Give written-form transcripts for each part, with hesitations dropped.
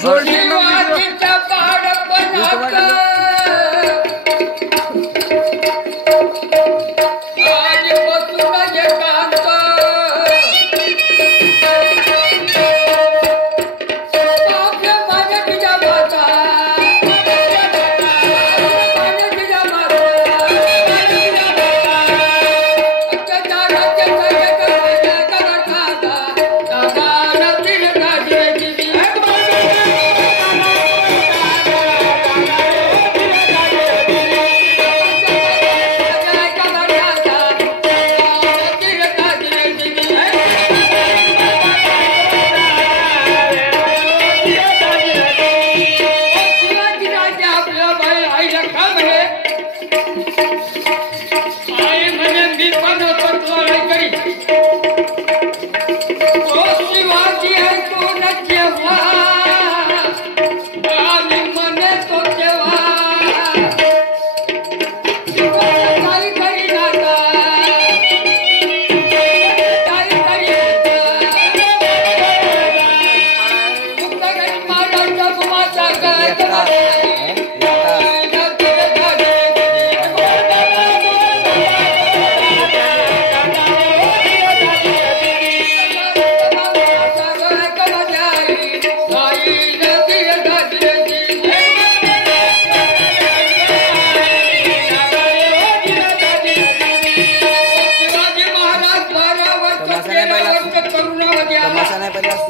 जोडी शिवाजीचा बाळपणात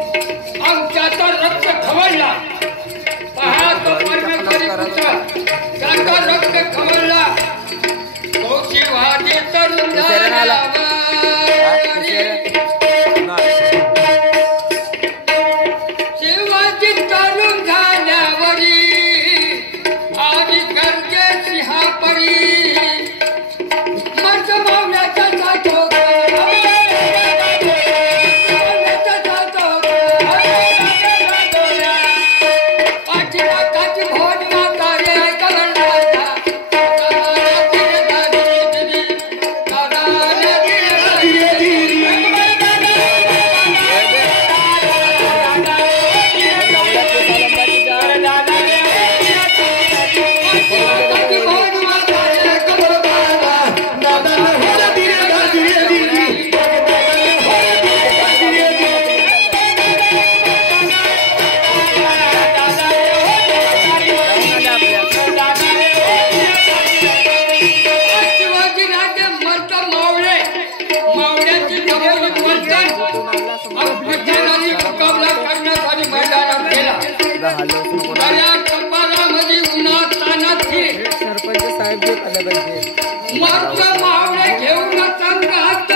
आमच्याचा रक्त खवळला पहा तो परमेश्वरी पुत्र त्याचा रक्त खवळला तो शिवाजी तरुण झाला शिवाजी तरुण झाल्यावरी आधी करते सिंहापरी मर्द मावल्याचा साथो सरपंच साहेब आले पाहिजे मावळे घेऊन संघात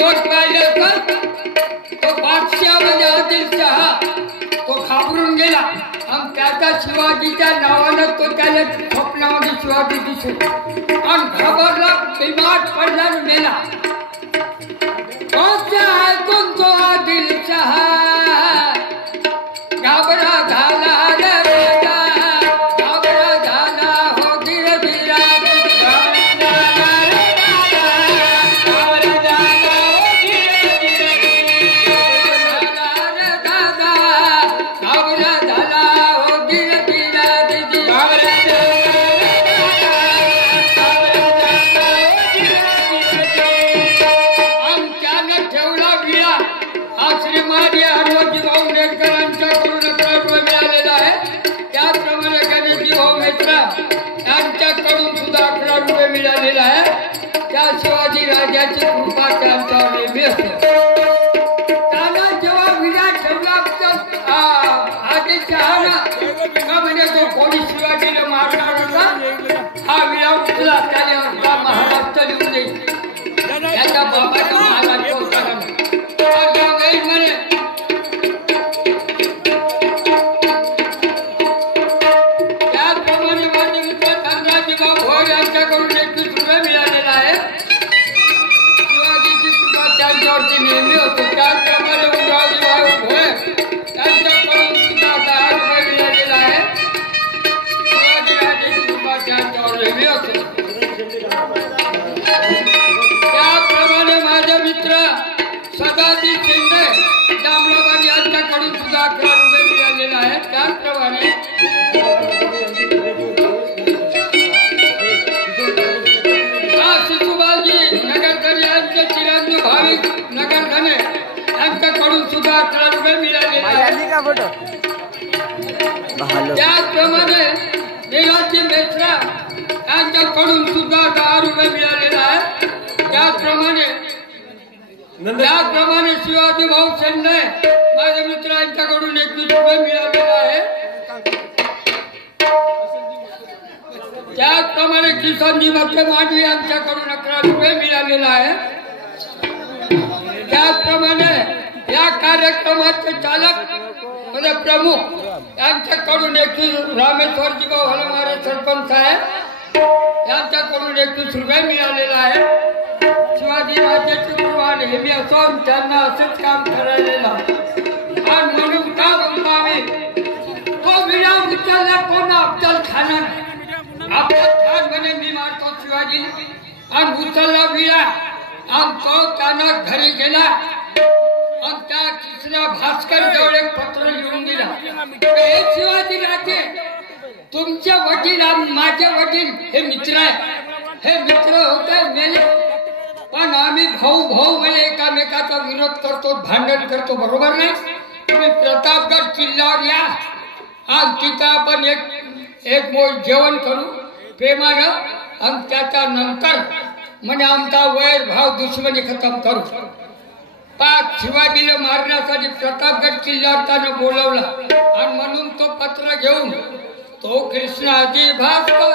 दोष पाहिलं तर तो बादशाह म्हणजे आदिलशहा तो घाबरून गेला आणि त्याचा शिवाजीच्या नावानं तो त्याला स्वप्नामध्ये शिवाजी दिसू आणि घाबरला बिमार पडला आणि मेला ऐकून तो आदिलशहा घाबरा झाला यांच्याकडून सुद्धा 11 रुपये मिळालेला आहे त्या शिवाजी राजाची कृपा त्यांच्यावर नेहमी असते त्याला जेव्हा विडा ठेवला आदिलशहानं का म्हणजे तो कोणी शिवाजीला मारणार होता हा विडा उठला त्याने महाराष्ट्र लिहून देईल त्याच्या बाबाचा महाराष्ट्र होता म्हणे यांच्याकडून 21 रुपये मिळालेला आहे शिवाजीची कृपा त्यांच्यावरती नेहमी होतो त्याचप्रमाणे उदयजी भाऊ भोळे त्यांच्याकडून सुद्धा 10 रुपये मिळालेला आहे शिवाजीची कृपा त्यांच्यावर नेहमी होतो त्याचप्रमाणे माझे मित्र सदाजी शिंदे दामराबाई यांच्याकडून सुद्धा 11 रुपये मिळालेला आहे त्याचप्रमाणे नगरधने यांच्याकडून सुद्धा 11 रुपये मिळाले त्याचप्रमाणे देवाची मेश्रा यांच्याकडून सुद्धा 10 रुपये मिळालेला आहे त्याचप्रमाणे शिवाजी भाऊ शेंडे माझ्या मित्रांच्याकडून 21 रुपये मिळालेला आहे त्याचप्रमाणे किसनजी मक्के मांडवी यांच्याकडून 11 रुपये मिळालेला आहे त्याचप्रमाणे या कार्यक्रमाचे चालक म्हणजे प्रमुख यांच्याकडून 21 रामेश्वरजी भाऊ हलमारे सरपंच साहेब यांच्याकडून 21 रुपये मिळालेला आहे शिवाजी राजाची कृपा नेहमी असून त्यांना असंच काम करायला आणि म्हणून का म्हणतो आम्ही तो विडा उचलला कोण अफजल खानानं अफजल खान म्हणे मी मारतो शिवाजी आणि उचलला विडा आणि तो त्यानं घरी गेला आणि त्या तिसऱ्या भास्कर जवळ एक पत्र लिहून दिला हे शिवाजी राजे तुमचे वडील आणि माझे वडील हे मित्र आहे हे मित्र होते मेले पण आम्ही भाऊ भाऊ म्हणजे एकामेकाचा विरोध करतो भांडण करतो बरोबर नाही तुम्ही प्रतापगड किल्ल्यावर या आणि तिथं आपण एक जेवण करू प्रेमानं आणि त्याच्यानंतर म्हणजे आमचा वैर भाव दुश्मनी खतम करू पाच शिवाजीला मारण्यासाठी प्रतापगड किल्ल्यावर त्यानं बोलवला आणि म्हणून तो पत्र घेऊन तो कृष्णाजी भास्करा